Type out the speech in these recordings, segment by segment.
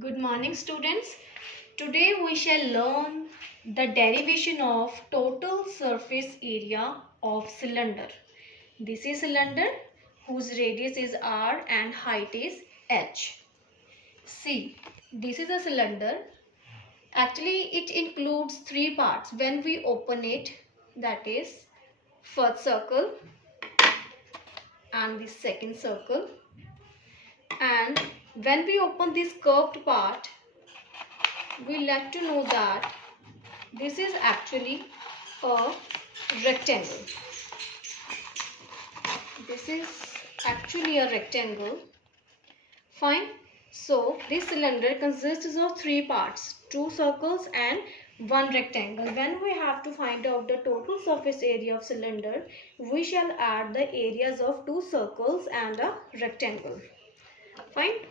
Good morning, students. Today we shall learn the derivation of total surface area of cylinder. This is cylinder whose radius is r and height is h. See, this is a cylinder. Actually, it includes three parts. When we open it, that is first circle and the second circle. And when we open this curved part, we let to know that this is actually a rectangle. This is actually a rectangle. Fine. So this cylinder consists of three parts, two circles and one rectangle. When we have to find out the total surface area of cylinder, we shall add the areas of two circles and a rectangle. Fine.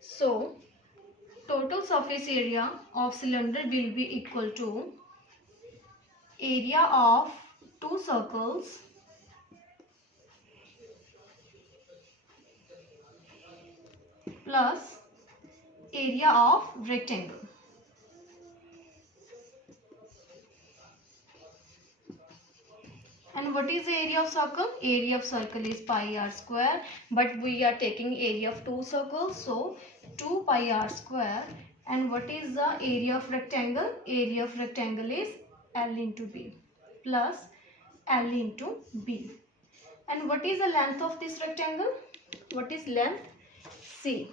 So total surface area of cylinder will be equal to area of two circles plus area of rectangle. And what is the area of circle? Area of circle is pi r square, but we are taking area of two circles, so 2 pi r square. And what is the area of rectangle? Area of rectangle is L into B plus L into B. And what is the length of this rectangle? What is length? See,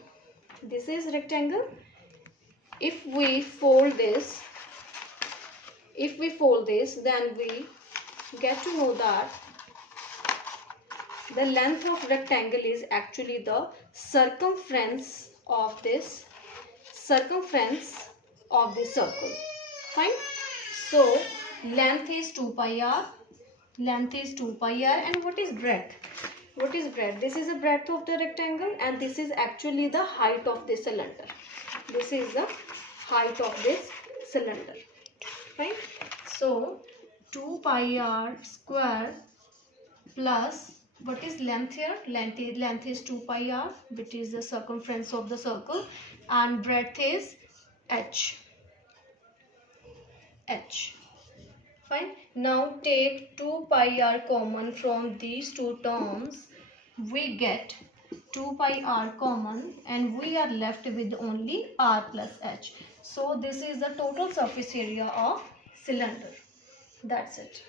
this is rectangle. If we fold this, then we get to know that the length of rectangle is actually the circumference of this circle. Fine. So length is 2 pi r. And what is breadth? This is the breadth of the rectangle, and this is actually the height of this cylinder. This is the height of this cylinder. Fine. So 2 pi r square plus, what is length here? Length is 2 pi r, which is the circumference of the circle, and breadth is h. Fine. Now take 2 pi r common from these two terms. We get 2 pi r common and we are left with only r plus h. So this is the total surface area of cylinder. That's it.